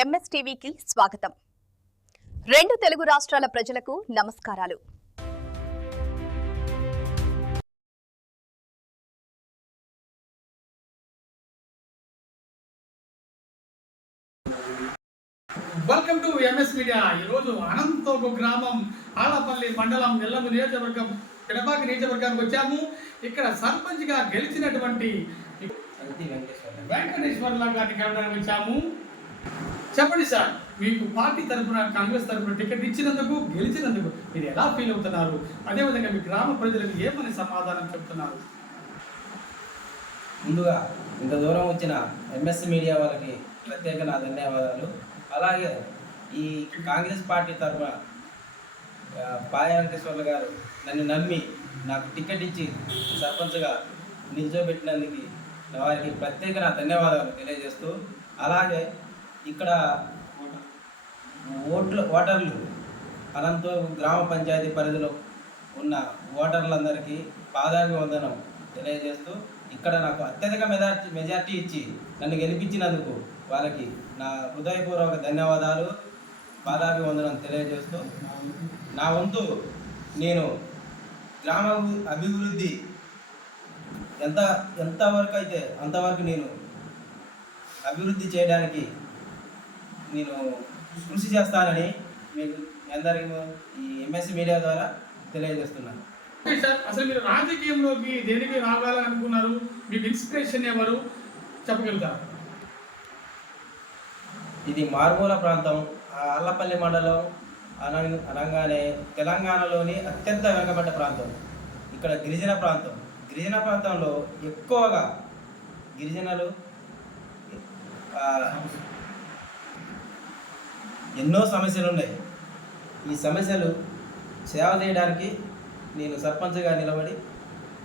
ఎంఎస్టీవీకి స్వాగతం. రెండు తెలుగు రాష్ట్రాల ప్రజలకు నమస్కారాలు. Welcome to MS media. ఈరోజు అనంతోపు గ్రామం ఆలపల్లి మండలం నెల్లూరు నియోజకవర్గం పినపాక నియోజకవర్గానికి వచ్చాము. ఇక్కడ సర్పంచ్గా గెలిచినటువంటి వెంకటేశ్వర్ల గారిని కలవడానికి వచ్చాము. చెప్పండి సార్, మీకు పార్టీ తరఫున కాంగ్రెస్ తరఫున టికెట్ ఇచ్చినందుకు గెలిచినందుకు మీరు ఎలా ఫీల్ అవుతున్నారు? అదేవిధంగా మీ గ్రామ ప్రజలకు ఏమని సమాధానం చెప్తున్నారు? ముందుగా ఇంత దూరం వచ్చిన ఎంఎస్ మీడియా వాళ్ళకి ప్రత్యేక నా ధన్యవాదాలు. అలాగే ఈ కాంగ్రెస్ పార్టీ తరఫున పాయ వెంకటేశ్వర్ల గారు నన్ను నమ్మి నాకు టికెట్ ఇచ్చి సర్పంచ్గా నిల్చోబెట్టినందుకు వారికి ప్రత్యేక నా ధన్యవాదాలు తెలియజేస్తూ, అలాగే ఇక్కడ ఓటర్లు అనంతపురం గ్రామ పంచాయతీ పరిధిలో ఉన్న ఓటర్లందరికీ పాదాభివందనం తెలియజేస్తూ, ఇక్కడ నాకు అత్యధిక మెజార్టీ ఇచ్చి నన్ను గెలిపించినందుకు వాళ్ళకి నా హృదయపూర్వక ధన్యవాదాలు, పాదాభివందనం తెలియజేస్తూ, నా వంతు నేను గ్రామ అభివృద్ధి ఎంతవరకు అయితే అంతవరకు నేను అభివృద్ధి చేయడానికి నేను కృషి చేస్తానని మీకు అందరికీ ఈ ఎంఎస్ మీడియా ద్వారా తెలియజేస్తున్నాను. అసలు మీరు రాజకీయంలోకి దేనికి రావాలని అనుకున్నారు? మీకు ఇన్స్పిరేషన్ ఎవరు చెప్పగలుగుతారు? ఇది మారుమూల ప్రాంతం, అల్లపల్లి మండలం అనగానే తెలంగాణలోని అత్యంత వెనుకబడ్డ ప్రాంతం. ఇక్కడ గిరిజన ప్రాంతంలో ఎక్కువగా గిరిజనులు ఎన్నో సమస్యలు ఉన్నాయి. ఈ సమస్యలు సేవ చేయడానికి నేను సర్పంచ్గా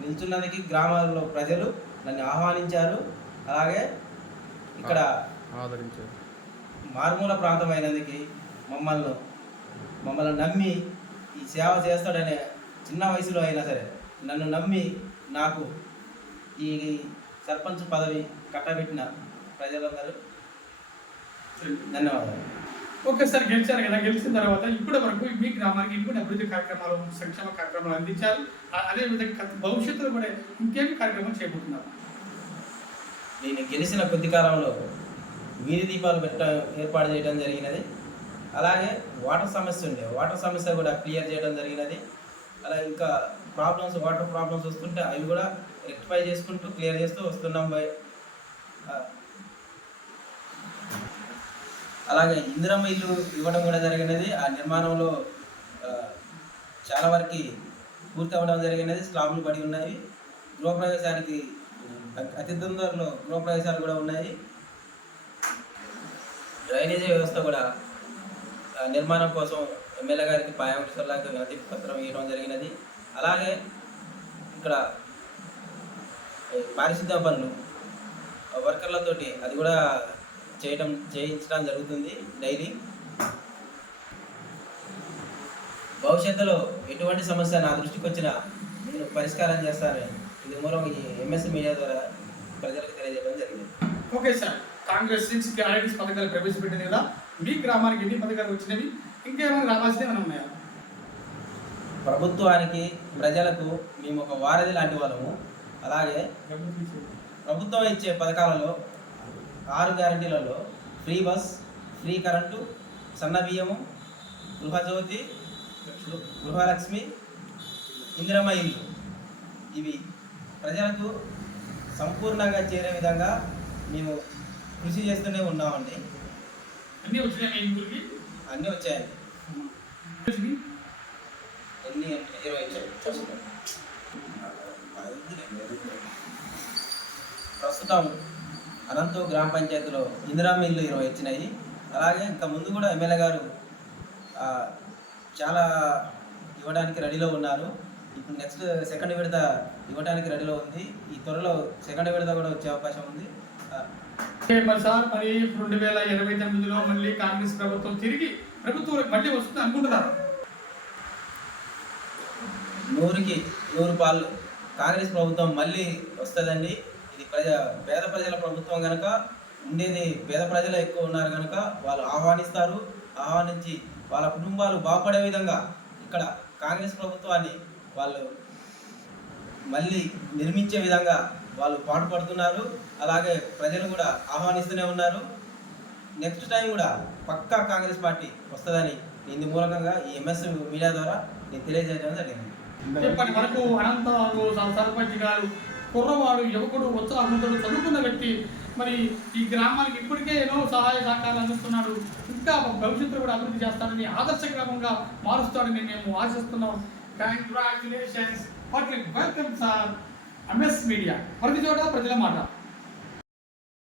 నిల్చున్నందుకు గ్రామాల్లో ప్రజలు నన్ను ఆహ్వానించారు. అలాగే ఇక్కడ మారుమూల ప్రాంతం అయినందుకు మమ్మల్ని నమ్మి ఈ సేవ చేస్తాడనే చిన్న వయసులో అయినా సరే నన్ను నమ్మి నాకు ఈ సర్పంచ్ పదవి కట్టబెట్టిన ప్రజలందరూ ధన్యవాదాలు. ఒకేసారి గెలిచారు కదా, గెలిచిన తర్వాత ఇప్పటి వరకు మీ గ్రామానికి ఇంకొన్ని అభివృద్ధి కార్యక్రమాలు, సంక్షేమ కార్యక్రమాలు అందించారు. అదేవిధంగా భవిష్యత్తులో కూడా ఇంకేమి కార్యక్రమాలు చేపడుతున్నారు? నేను గెలిచిన కొద్ది కాలంలో వీధి దీపాలు ఏర్పాటు చేయడం జరిగినది. అలాగే వాటర్ సమస్య కూడా క్లియర్ చేయడం జరిగినది. అలా ఇంకా వాటర్ ప్రాబ్లమ్స్ వస్తుంటే అవి కూడా రెక్టిఫై చేసుకుంటూ క్లియర్ చేస్తూ వస్తున్నాం. అలాగే ఇందిరమ్మ ఇల్లు ఇవ్వడం కూడా జరిగినది. ఆ నిర్మాణంలో చాలా వరకు పూర్తి అవ్వడం జరిగినది. స్లాబ్లు పడి ఉన్నాయి. గృహప్రవేశానికి అతి తొందరలో గృహప్రవేశాలు కూడా ఉన్నాయి. డ్రైనేజీ వ్యవస్థ కూడా నిర్మాణం కోసం ఎమ్మెల్యే గారికి పాయ వెంకటేశ్వర్లకు వినతి పత్రం ఇవ్వడం జరిగినది. అలాగే ఇక్కడ పారిశుద్ధ పనులు వర్కర్లతోటి అది కూడా చేయించడం జరుగుతుంది డైలీ. భవిష్యత్తులో ఎటువంటి సమస్య నా దృష్టికి వచ్చినా నేను పరిష్కారం చేస్తానని ఇది మూలం ఈ ఎంఎస్ మీడియా ద్వారా ప్రజలకు తెలియజేయడం జరిగింది. ఓకే సార్, కాంగ్రెస్ నుంచి గ్యారంటీస్ పథకాలు ప్రవేశపెట్టింది కదా, మీ గ్రామానికి ఎన్ని పథకాలు వచ్చినవి, ఇంకేమైనా రావాల్సినవి ఏమైనా ఉన్నాయా? ప్రభుత్వానికి ప్రజలకు మేము ఒక వారధి లాంటి వాళ్ళము. అలాగే ప్రభుత్వం ఇచ్చే పథకాలలో 6 గ్యారంటీలలో ఫ్రీ బస్, ఫ్రీ కరెంటు, సన్న బియ్యము, గృహజ్యోతి, గృహలక్ష్మి, ఇందిరమ్మ ఇల్లు ఇవి ప్రజలకు సంపూర్ణంగా చేరే విధంగా మేము కృషి చేస్తూనే ఉన్నామండి. అన్నీ వచ్చినాయండి. ఎన్ని 20 ప్రస్తుతం అనంతపురం గ్రామ పంచాయతీలో ఇందిరమ్మ ఇల్లు 20 ఇచ్చినాయి. అలాగే ఇంకా ముందు కూడా ఎమ్మెల్యే గారు చాలా ఇవ్వడానికి రెడీలో ఉన్నారు. ఇప్పుడు నెక్స్ట్ సెకండ్ విడత ఇవ్వడానికి రెడీలో ఉంది. ఈ త్వరలో సెకండ్ విడత కూడా వచ్చే అవకాశం ఉంది. సార్, మరి 2029లో మళ్ళీ కాంగ్రెస్ ప్రభుత్వం మళ్ళీ వస్తుంది అనుకుంటున్నారు? 100కి 100 పాళ్ళు కాంగ్రెస్ ప్రభుత్వం మళ్ళీ వస్తుందండి. ఇది పేద ప్రజల ప్రభుత్వం కనుక ఉండేది పేద ప్రజలు ఎక్కువ ఉన్నారు కనుక వాళ్ళు ఆహ్వానించి వాళ్ళ కుటుంబాలు బాగుపడే విధంగా ఇక్కడ కాంగ్రెస్ ప్రభుత్వాన్ని వాళ్ళు మళ్ళీ నిర్మించే విధంగా వాళ్ళు పాటుపడుతున్నారు. అలాగే ప్రజలు కూడా ఆహ్వానిస్తూనే ఉన్నారు. నెక్స్ట్ టైం కూడా పక్కా కాంగ్రెస్ పార్టీ వస్తుందని ఇందు మూలకంగా ఈ ఎంఎస్ మీడియా ద్వారా నేను తెలియజేయడం జరిగింది. చెప్పండి, మనకు అనంతరావు సర్పంచ్ గారు కుర్రవాడు, యువకుడు, ఉత్తర అనంతుడు, చదువుకున్న వ్యక్తి, మరి ఈ గ్రామానికి ఇప్పటికే ఎన్నో సహాయ సహకారాలు అందిస్తున్నాడు. ఇంకా భవిష్యత్తులో కూడా అభివృద్ధి చేస్తాడని, ఆదర్శ గ్రామంగా మారుస్తాడని మేము ఆశిస్తున్నాం. Congratulations, welcome sir. MS media, ప్రతి చోట ప్రజల మాట.